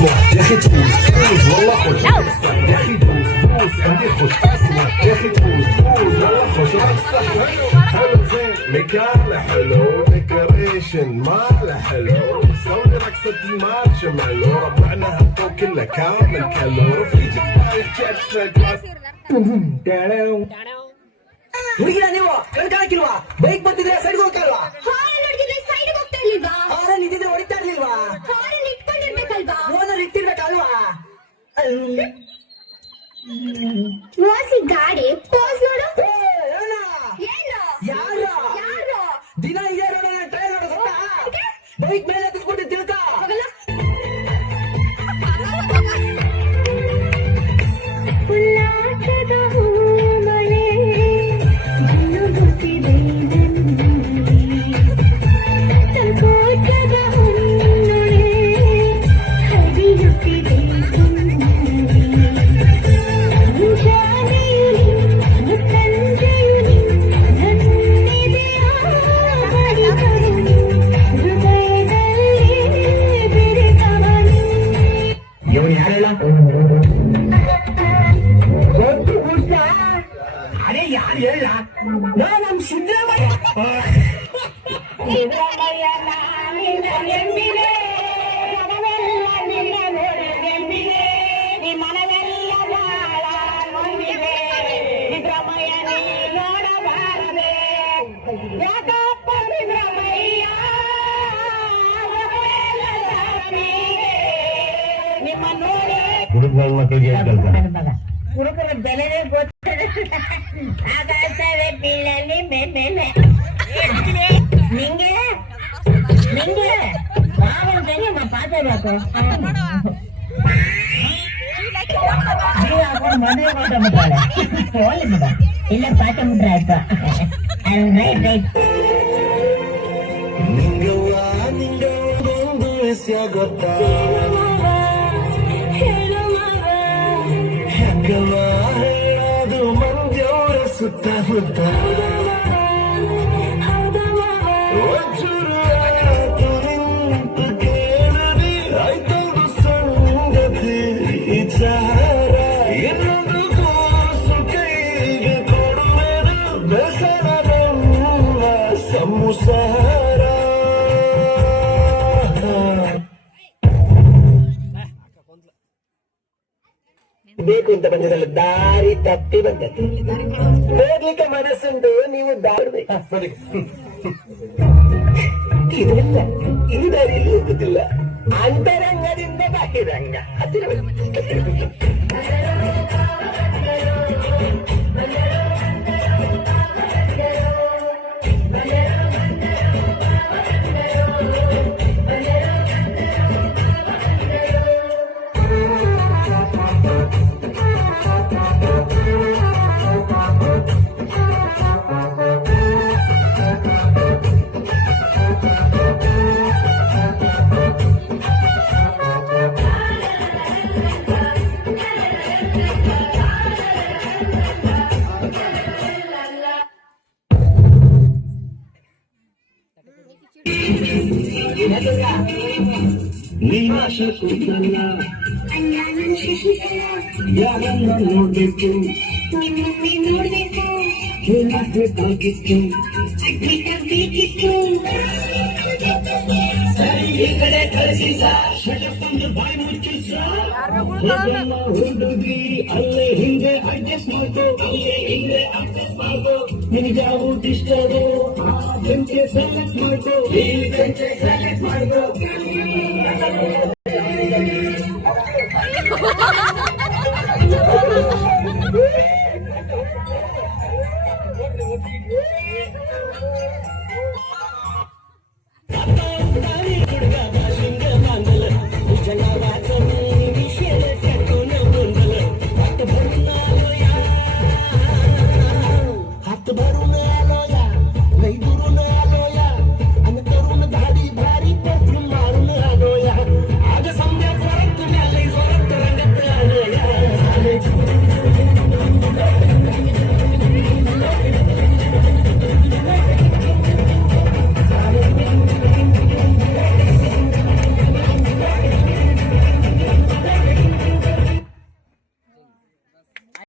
يا اخي تفوز فوز والله خوش يا اخي فوز فوز عندي خوش يا اخي تفوز فوز والله خوش حلو زين مكان حلو ديكوريشن مال حلو سوي رقصة المارشميلو ربعنا هالطو كله كامل كلو رفيجك طايح جفك ಹುಡುಗಿರ ನೀವು ಕಣ್ಕಾಣಕ್ಕಿಲ್ವಾ bike ಬರ್ತಿದ್ರೆ side ಹೋಗ್ತಲ್ವಾ side ಹೋಗ್ತಾ ಇರ್ಲಿಲ್ವಾ ಹಾರಲ್ಲಿ ಇದ್ದಿದ್ರೆ ಹೊಡಿತಾ ಇರ್ಲಿಲ್ವಾ ಕಾರಲ್ಲಿ ಇಟ್ಕೊಂಡಿರ್ಬೇಕಲ್ವಾ ಓನಲ್ಲಿ ಇಟ್ಟಿರ್ಬೇಕಲ್ವಾ ವಾಸಿ ಗಾಡಿ ಪೋಸ್ ನೋಡು ಏನು ಯಾರು ದಿನ ಇದೇ ರೋಡ್ ಟ್ರೈನ್ ನೋಡೋದಾ ಬೈಕ್ ಮೇಲೆ ಹತ್ತಿಸ್ಬಿಟ್ಟು ತಿಳ್ಕ ಉಲ್ಲಾಸದ ಮಳೆ ಜಿನುಗುತ್ತಿದೆ ಸಂಕೋಚದ ಹುಣ್ಣೊಳೆ ಹರಿಯುತ್ತಿದೆ ಮುಂಜಾನೆಯುನಿ ಮುಸ್ಸಂಜೆಯುನಿ ನನ್ನೆದೆಯ ಹರಿತರುನಿ ಹೃದಯದಲ್ಲಿ ಬೆರೆತವನು ಇವನು ಯಾರೆಲ್ಲ ಅರೆ ಯಾರು ಹೇಳ ನಮ್ ಸಿದ್ದರಾಮಯ್ಯ ಮನವೆಲ್ಲ ಬಾಳ ನೊಂದಿದೆ ಸಿದ್ದರಾಮಯ್ಯ ನೀ ನೋಡಬಾರದೆ ಯಾಕಪ್ಪ ಸಿದ್ದರಾಮಯ್ಯ ನಿಮ್ಮ ನೋಡಿ ಹುಡುಗರ ಮಕ್ಕಳಿಗೆ ಹುಡುಗರ ಬೆಲೆನೇ ಗೊತ್ತಿದೆ ಆಕಾಶವೇ ಬೀಳಲಿ ಮೇಲೆ ನಿಂಗೆ ನಿಂಗೆ ಮಾವನ ತಂಗಿ ಪಾತಬೇಕು ಮದುವೆ ಕೊಟ್ಟ ಮುಟ್ಟಾಳೆ ಹೋಗ್ಲಿ ಬಿಡ ಇಲ್ಲ ಪಾಠ ಮುಟ್ರೆ ಆಯ್ತು ರೈಟ್ ರೈಟ್ ನಿಂಗೊಂದು ವಿಷಯ ಗೊತ್ತಾ ಹೆಂಗವ ಹೇಳೋದು ಮಂದ್ಯವರ ಸುತ್ತಮುತ್ತ ನಿಂತು ಕೇಳರಿ ಆಯ್ತದು ಸಂಗತಿ ವಿಚಾರ ಇನ್ನೊಂದು ಕೂಸು ಕೈಗೆ ಕೊಡುವೆನು ಬೆಸರ ಸಂಸಾರ ಬೇಕು ಅಂತ ಬಂದಿರಲ್ಲ ದಾರಿ ತಪ್ಪಿ ಬಂದದ್ದು ಹೋಗ್ಲಿಕ್ಕೆ ಮನಸ್ಸುಂಟು ನೀವು ದಾಡ್ಬೇಕು ಇದೆಲ್ಲ ಈ ದಾರಿಯಲ್ಲಿ ಹೋಗುದಿಲ್ಲ ಅಂತರಂಗದಿಂದ ಬಾಹಿರಂಗ ಹತ್ತಿರ ನೀನಾಶ ಕುಂತಲ್ಲ ಯಾರನ್ನ ನೋಡ್ಬೇಕು ನಿಮ್ಮೊಮ್ಮೆ ನೋಡ್ಬೇಕು ಹೇಳಬೇಕಾಗಿತ್ತು ಅಡ್ಮಿಟ್ ಆಗ್ಬೇಕಿತ್ತು ಈ ಕಡೆ ಕಳಿಸಿ ಶಟಪ್ಪಂದು ಬಾಯಿ ಮುಚ್ಚಿ ಹುಡುಗಿ ಅಲ್ಲೇ ಹಿಂದೆ ಅಡ್ಜಸ್ಟ್ ಮಾಡ್ಕೋ ಅಲ್ಲೇ ಹಿಂದೆ ಅಡ್ಜಸ್ಟ್ ಮಾಡ್ಕೋ ನಿನಗೆ ಯಾವುದು ಇಷ್ಟವೋ ಆ ಗಂಟೆ ಸೆಲೆಕ್ಟ್ ಮಾಡ್ಕೋ ಈ ಗಂಟೆ ಸೆಲೆಕ್ಟ್ ಮಾಡ್ಕೋ ಹುಡುಗ ಬಾಶಿಂಗ ಮಂಗಲ ಜನ